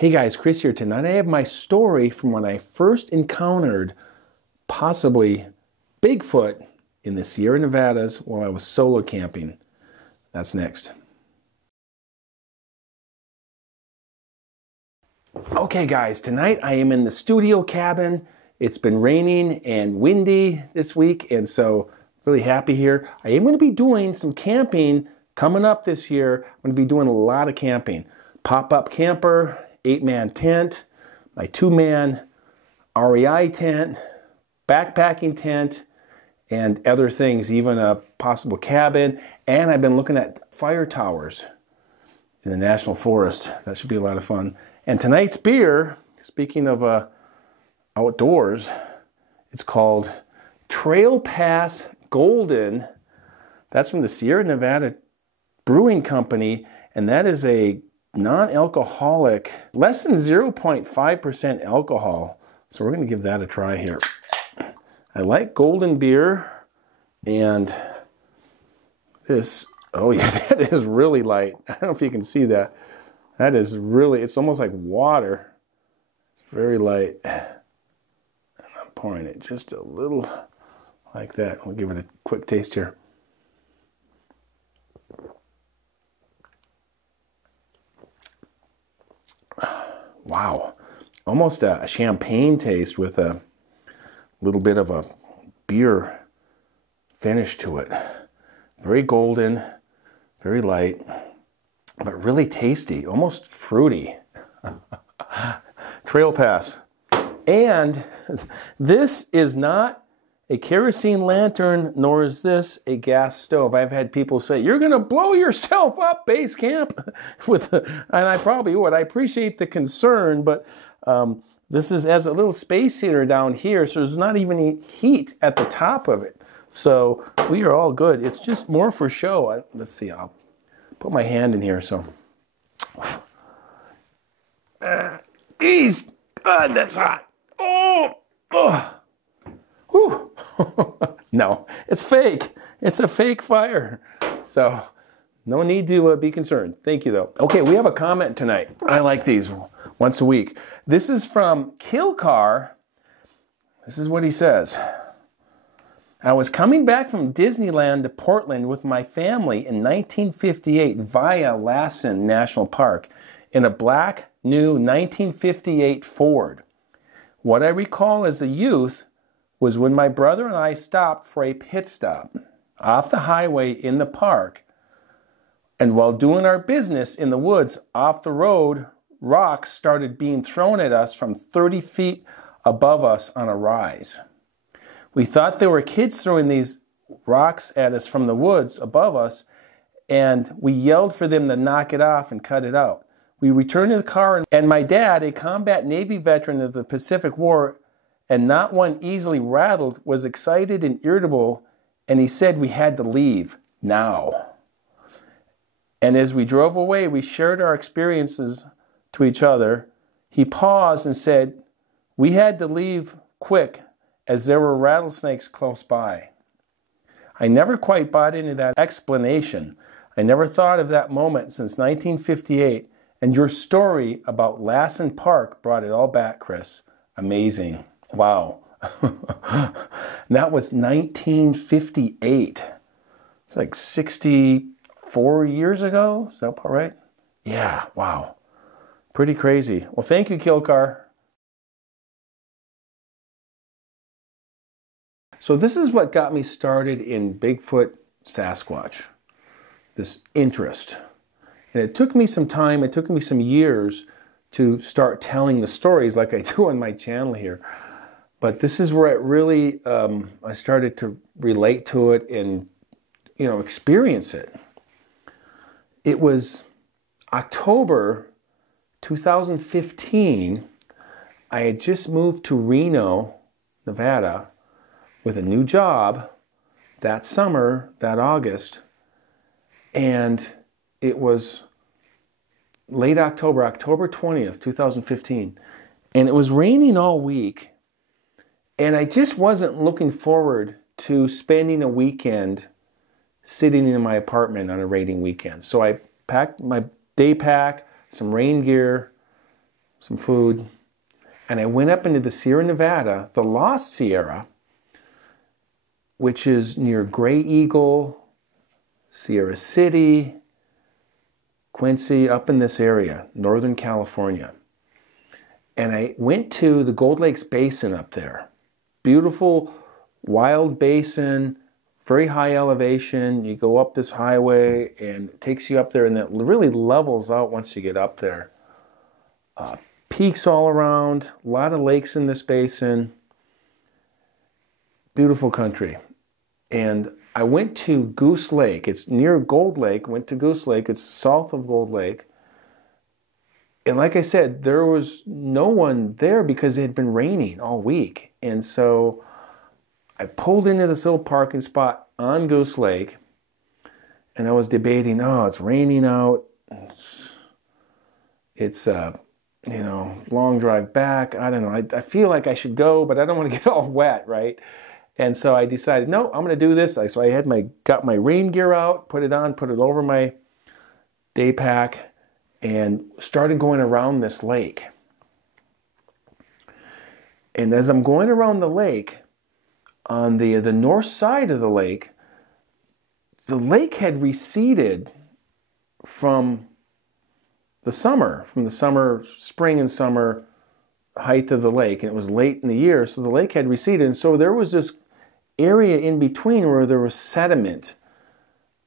Hey guys, Chris here. Tonight I have my story from when I first encountered possibly Bigfoot in the Sierra Nevadas while I was solo camping. That's next. Okay guys, tonight I am in the studio cabin. It's been raining and windy this week, and so really happy here. I am going to be doing some camping coming up this year. I'm going to be doing a lot of camping. Pop-up camper, 8-man tent, my 2-man REI tent, backpacking tent, and other things, even a possible cabin. And I've been looking at fire towers in the National Forest. That should be a lot of fun. And tonight's beer, speaking of outdoors, it's called Trail Pass Golden. That's from the Sierra Nevada Brewing Company, and that is a non-alcoholic, less than 0.5% alcohol. So we're going to give that a try here. I like golden beer, and this, oh yeah, that is really light. I don't know if you can see that. That is really, it's almost like water. It's very light. And I'm pouring it just a little like that. We'll give it a quick taste here. Wow, almost a champagne taste with a little bit of a beer finish to it. Very golden, very light, but really tasty, almost fruity. Trail Pass. And this is not a kerosene lantern, nor is this a gas stove. I've had people say, you're going to blow yourself up, base camp. And I probably would. I appreciate the concern, but this is as a little space heater down here, so there's not even any heat at the top of it. So we are all good. It's just more for show. Let's see, I'll put my hand in here. So, geez, God, that's hot. Oh. Whew. No, it's fake. It's a fake fire. So no need to be concerned. Thank you, though. Okay, we have a comment tonight. I like these once a week. This is from Killcar. This is what he says. I was coming back from Disneyland to Portland with my family in 1958 via Lassen National Park in a black, new 1958 Ford. What I recall as a youth was when my brother and I stopped for a pit stop off the highway in the park, and while doing our business in the woods off the road, rocks started being thrown at us from 30 feet above us on a rise. We thought there were kids throwing these rocks at us from the woods above us, and we yelled for them to knock it off and cut it out. We returned to the car, and my dad, a combat Navy veteran of the Pacific War, and not one easily rattled, was excited and irritable, and he said we had to leave now. And as we drove away, we shared our experiences to each other. He paused and said, we had to leave quick as there were rattlesnakes close by. I never quite bought into that explanation. I never thought of that moment since 1958, and your story about Lassen Park brought it all back, Chris. Amazing. Wow. That was 1958. It's like 64 years ago. Is that about right? Yeah, wow. Pretty crazy. Well, thank you, Killcar. So this is what got me started in Bigfoot Sasquatch, this interest. And it took me some time, it took me some years to start telling the stories like I do on my channel here. But this is where it really, I started to relate to it and, experience it. It was October 2015. I had just moved to Reno, Nevada, with a new job that summer, that August. And it was late October, October 20th, 2015. And it was raining all week. And I just wasn't looking forward to spending a weekend sitting in my apartment on a raining weekend. So I packed my day pack, some rain gear, some food, and I went up into the Sierra Nevada, the Lost Sierra, which is near Gray Eagle, Sierra City, Quincy, up in this area, Northern California. And I went to the Gold Lakes Basin up there. Beautiful, wild basin, very high elevation. You go up this highway and it takes you up there, and it really levels out once you get up there. Peaks all around, a lot of lakes in this basin. Beautiful country. And I went to Goose Lake. It's near Gold Lake. Went to Goose Lake. It's south of Gold Lake. And like I said, there was no one there because it had been raining all week. And so I pulled into this little parking spot on Goose Lake, and I was debating, oh, it's raining out. It's long drive back. I don't know. I feel like I should go, but I don't want to get all wet, right? And so I decided, no, I'm going to do this. So I got my rain gear out, put it on, put it over my day pack, and started going around this lake. And as I'm going around the lake, on the north side of the lake had receded from the spring and summer height of the lake, and it was late in the year, so the lake had receded, and so there was this area in between where there was sediment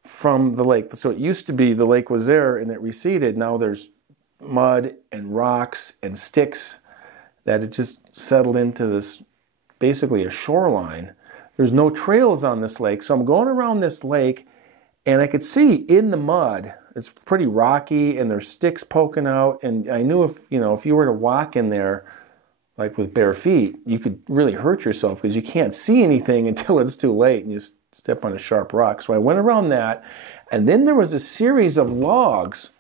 from the lake. So it used to be the lake was there and it receded. Now there's mud and rocks and sticks that had just settled into this, basically a shoreline. There's no trails on this lake, so I'm going around this lake, and I could see in the mud, it's pretty rocky, and there's sticks poking out, and I knew if you were to walk in there, like with bare feet, you could really hurt yourself because you can't see anything until it's too late and you step on a sharp rock. So I went around that, and then there was a series of logs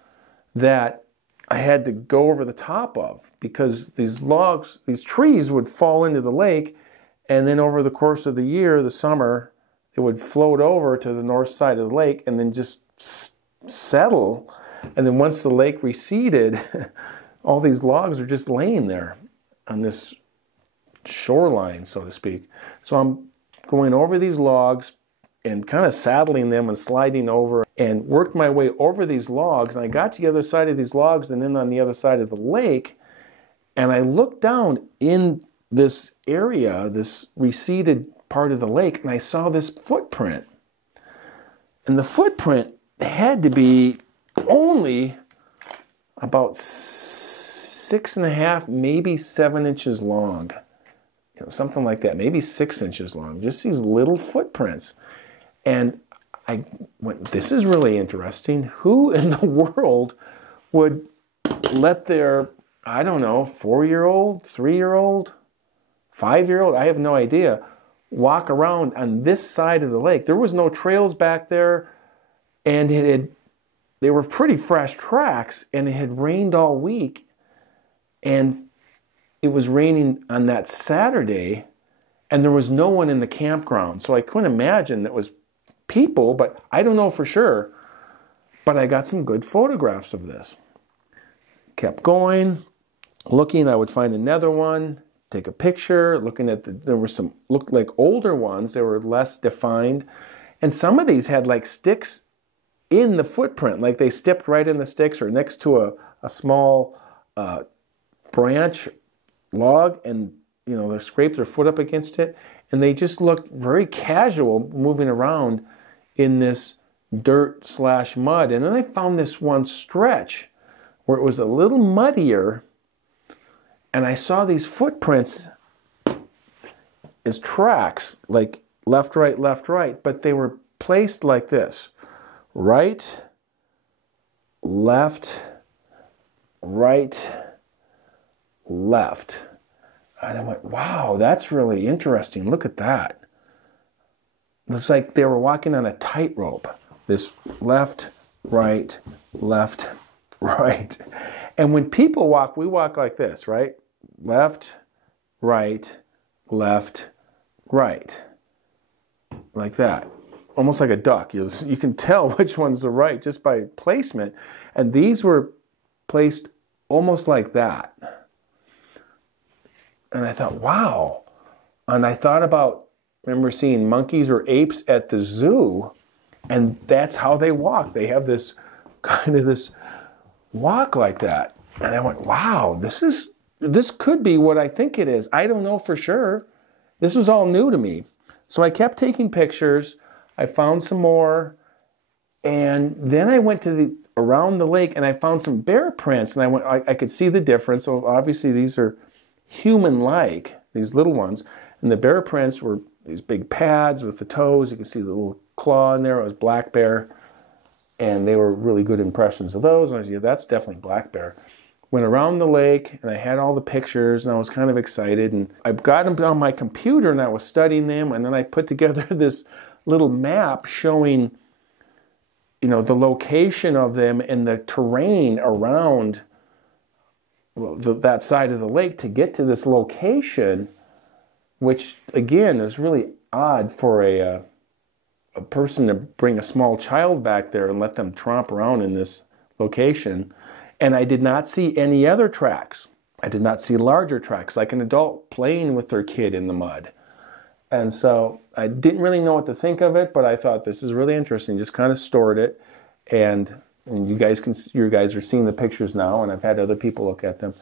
that I had to go over the top of because these trees would fall into the lake, and then over the course of the year, the summer, it would float over to the north side of the lake and then just settle. And then once the lake receded, all these logs are just laying there on this shoreline, so to speak. So I'm going over these logs and kind of saddling them and sliding over, and worked my way over these logs. And I got to the other side of these logs and then on the other side of the lake, and I looked down in this area, this receded part of the lake, and I saw this footprint. And the footprint had to be only about 6.5, maybe 7 inches long. Something like that, maybe 6 inches long. Just these little footprints. And I went, this is really interesting. Who in the world would let their, 4-year-old, 3-year-old, 5-year-old, I have no idea, walk around on this side of the lake? There was no trails back there, and they were pretty fresh tracks, and it had rained all week, and it was raining on that Saturday, and there was no one in the campground, so I couldn't imagine that was people, but I don't know for sure. But I got some good photographs of this. Kept going, looking. I would find another one, take a picture, looking at there were some looked like older ones. They were less defined, and some of these had like sticks in the footprint, like they stepped right in the sticks or next to a small branch log, and they scraped their foot up against it, and they just looked very casual moving around in this dirt/mud. And then I found this one stretch where it was a little muddier, and I saw these footprints as tracks, like left, right, but they were placed like this: right, left, right, left. And I went, wow, that's really interesting. Look at that. It's like they were walking on a tightrope. This left, right, left, right. And when people walk, we walk like this, right? Left, right, left, right. Like that. Almost like a duck. You can tell which one's the right just by placement. And these were placed almost like that. And I thought, wow. And I thought about, remember seeing monkeys or apes at the zoo, and that's how they walk. They have this kind of this walk like that. And I went, wow, this could be what I think it is. I don't know for sure. This was all new to me. So I kept taking pictures. I found some more. And then I went to around the lake, and I found some bear prints, and I could see the difference. So obviously these are human-like, these little ones. And the bear prints were these big pads with the toes. You can see the little claw in there. It was black bear. And they were really good impressions of those. And I said, yeah, that's definitely black bear. Went around the lake, and I had all the pictures, and I was kind of excited. And I got them on my computer, and I was studying them. And then I put together this little map showing, the location of them and the terrain around that side of the lake to get to this location, which, again, is really odd for a person to bring a small child back there and let them tromp around in this location. And I did not see any other tracks. I did not see larger tracks, like an adult playing with their kid in the mud. And so I didn't really know what to think of it, but I thought this is really interesting. Just kind of stored it. And you guys are seeing the pictures now, and I've had other people look at them.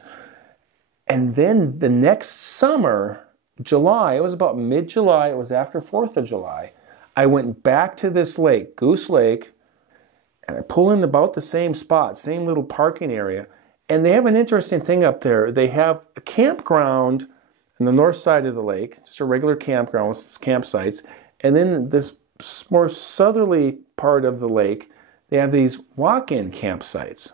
And then the next summer, July, it was about mid-July, it was after 4th of July, I went back to this lake, Goose Lake, and I pull in about the same spot, same little parking area. And they have an interesting thing up there. They have a campground on the north side of the lake, just a regular campground with campsites. And then this more southerly part of the lake, they have these walk-in campsites.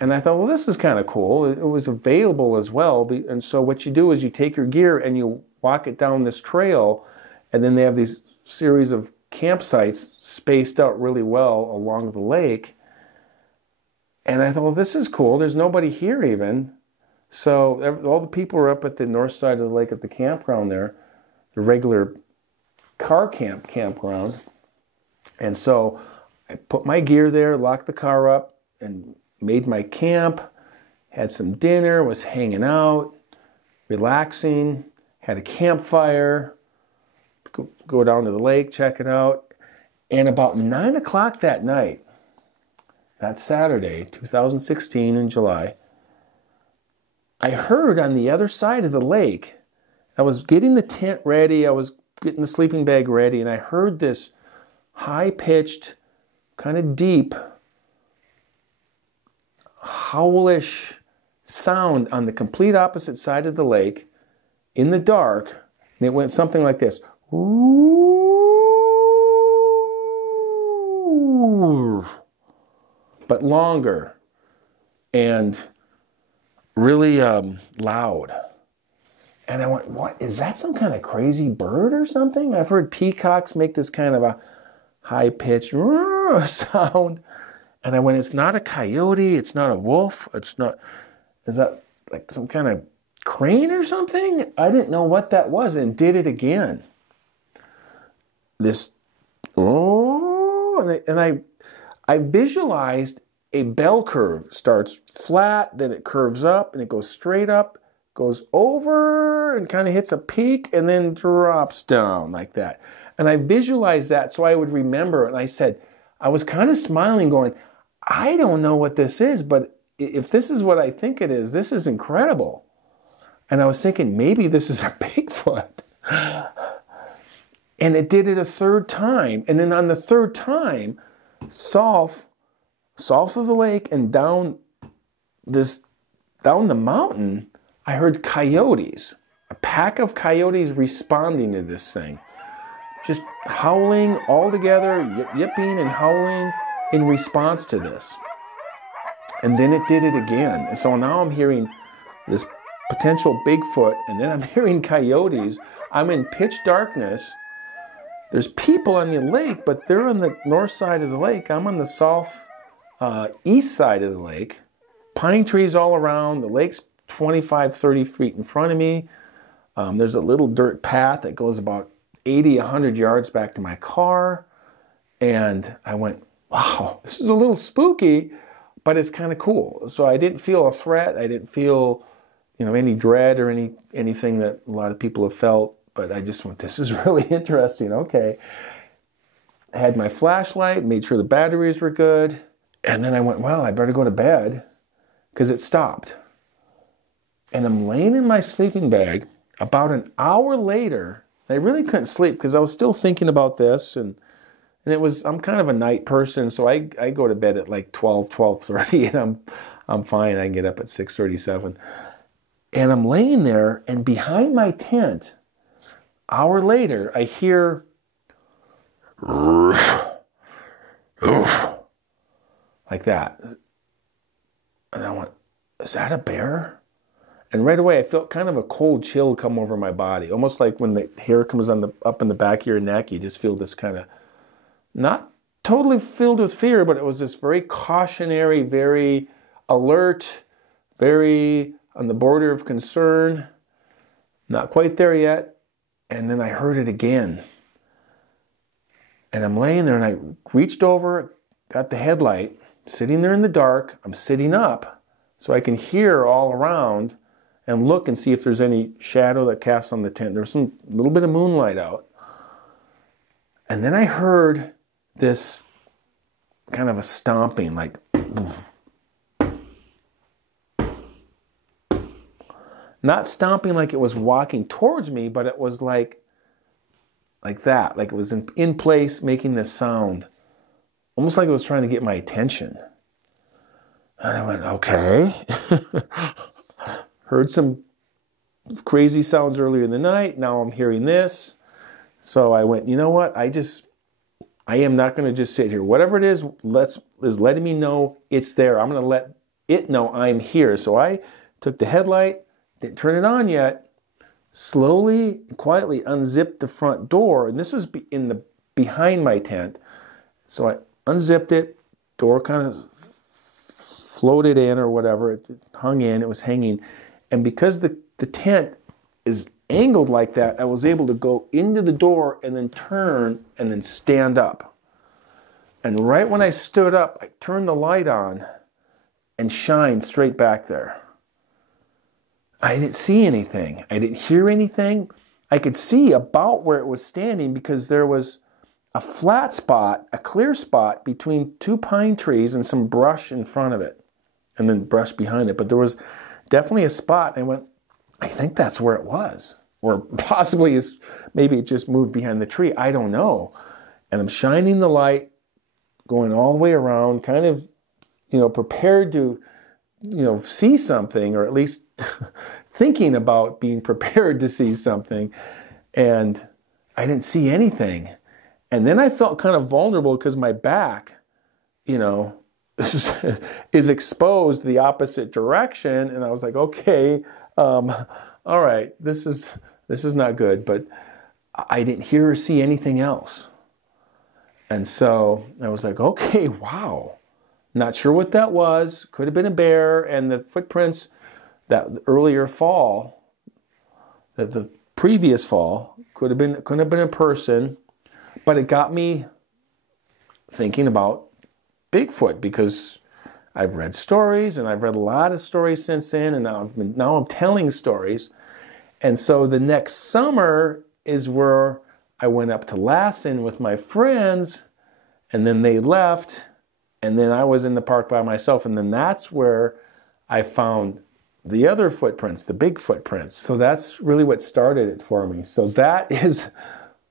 And I thought, well, this is kind of cool. It was available as well. And so what you do is you take your gear and you walk it down this trail, and then they have these series of campsites spaced out really well along the lake. And I thought, well, this is cool. There's nobody here even. So all the people are up at the north side of the lake at the campground there, the regular car campground. And so I put my gear there, locked the car up, and made my camp, had some dinner, was hanging out, relaxing, had a campfire, go down to the lake, check it out. And about 9 o'clock that night, that Saturday, 2016 in July, I heard on the other side of the lake, I was getting the tent ready, I was getting the sleeping bag ready, and I heard this high-pitched, kind of deep, howlish sound on the complete opposite side of the lake in the dark, and it went something like this. Ooh, but longer and really loud. And I went, what? Is that some kind of crazy bird or something? I've heard peacocks make this kind of a high-pitched sound. And I went, it's not a coyote, it's not a wolf, is that like some kind of crane or something? I didn't know what that was, and did it again. I visualized a bell curve. Starts flat, then it curves up, and it goes straight up, goes over, and kind of hits a peak, and then drops down like that. And I visualized that so I would remember, and I said, I was kind of smiling going, I don't know what this is, but if this is what I think it is, this is incredible. And I was thinking, maybe this is a Bigfoot. And it did it a third time. And then on the third time, south of the lake and down the mountain, I heard coyotes. A pack of coyotes responding to this thing. Just howling all together, yipping and howling in response to this. And then it did it again. And so now I'm hearing this potential Bigfoot, and then I'm hearing coyotes. I'm in pitch darkness. There's people on the lake, but they're on the north side of the lake. I'm on the south east side of the lake. Pine trees all around. The lake's 25, 30 feet in front of me. There's a little dirt path that goes about 80, 100 yards back to my car. And I went, wow, this is a little spooky, but it's kind of cool. So I didn't feel a threat. I didn't feel any dread or anything that a lot of people have felt. But I just went, this is really interesting. Okay. I had my flashlight, made sure the batteries were good. And then I went, well, I better go to bed because it stopped. And I'm laying in my sleeping bag. About an hour later, I really couldn't sleep because I was still thinking about this. And I'm kind of a night person, so I go to bed at like 12:30, and I'm fine. I can get up at 6:37. And I'm laying there, and behind my tent, hour later, I hear like that. And I went, is that a bear? And right away, I felt kind of a cold chill come over my body, almost like when the hair comes up in the back of your neck, you just feel this kind of, not totally filled with fear, but it was this very cautionary, very alert, very on the border of concern. Not quite there yet. And then I heard it again. And I'm laying there, and I reached over, got the headlight, sitting there in the dark. I'm sitting up so I can hear all around and look and see if there's any shadow that casts on the tent. There's some little bit of moonlight out. And then I heard this kind of a stomping, like not stomping like it was walking towards me, but it was like that, like it was in place making this sound, almost like it was trying to get my attention. And I went, okay. Heard some crazy sounds earlier in the night. Now I'm hearing this. So I went, you know what? I am not going to just sit here. Whatever it is letting me know it's there. I'm going to let it know I'm here. So I took the headlight, didn't turn it on yet, slowly, quietly unzipped the front door. And this was behind my tent. So I unzipped it, door kind of floated in or whatever. It hung in, it was hanging. And because the tent is angled like that, I was able to go into the door and then turn and then stand up. And right when I stood up, I turned the light on and shined straight back there. I didn't see anything. I didn't hear anything. I could see about where it was standing because there was a flat spot, a clear spot between two pine trees and some brush in front of it, and then brush behind it. But there was definitely a spot. And I went, I think that's where it was. Or possibly maybe it just moved behind the tree. I don't know. And I'm shining the light, going all the way around, kind of, prepared to, see something, or at least thinking about being prepared to see something. And I didn't see anything. And then I felt kind of vulnerable because my back, is exposed the opposite direction. And I was like, okay, all right, this is not good. But I didn't hear or see anything else. And so I was like, okay, wow. Not sure what that was. Could have been a bear. And the footprints that earlier fall, the previous fall, couldn't have been a person. But it got me thinking about Bigfoot, because I've read stories, and I've read a lot of stories since then, and now I'm telling stories. And so the next summer is where I went up to Lassen with my friends, and then they left, and then I was in the park by myself, and then that's where I found the other footprints, the big footprints. So that's really what started it for me. So that is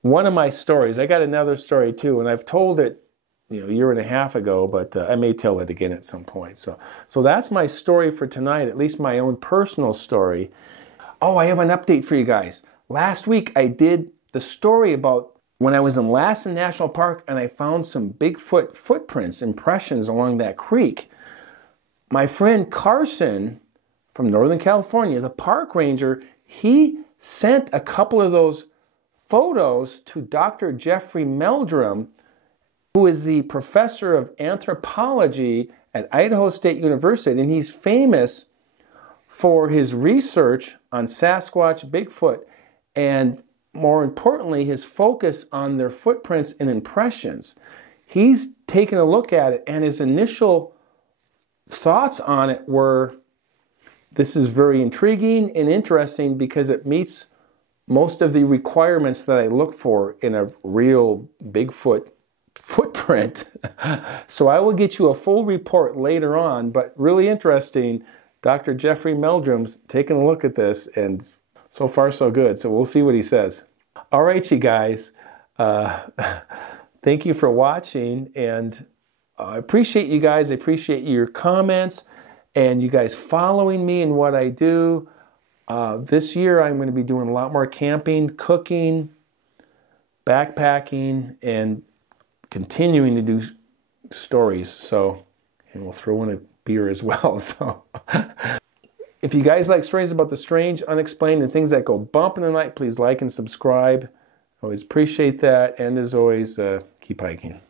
one of my stories. I got another story too, and I've told it a year and a half ago, but I may tell it again at some point. So that's my story for tonight, at least my own personal story. Oh, I have an update for you guys. Last week I did the story about when I was in Lassen National Park and I found some Bigfoot footprints, impressions along that creek. My friend Carson from Northern California, the park ranger, he sent a couple of those photos to Dr. Jeffrey Meldrum, who is the professor of anthropology at Idaho State University, and he's famous for his research on Sasquatch, Bigfoot, and more importantly, his focus on their footprints and impressions. He's taken a look at it, and his initial thoughts on it were this is very intriguing and interesting because it meets most of the requirements that I look for in a real Bigfoot footprint. So I will get you a full report later on, but really interesting. Dr. Jeffrey Meldrum's taking a look at this, and so far so good. So we'll see what he says. All right, you guys. Thank you for watching, and I appreciate you guys. I appreciate your comments and you guys following me in what I do. This year I'm going to be doing a lot more camping, cooking, backpacking, and continuing to do stories. So, and we'll throw in a beer as well. So, if you guys like stories about the strange, unexplained, and things that go bump in the night, please like and subscribe. I always appreciate that. And as always, keep hiking.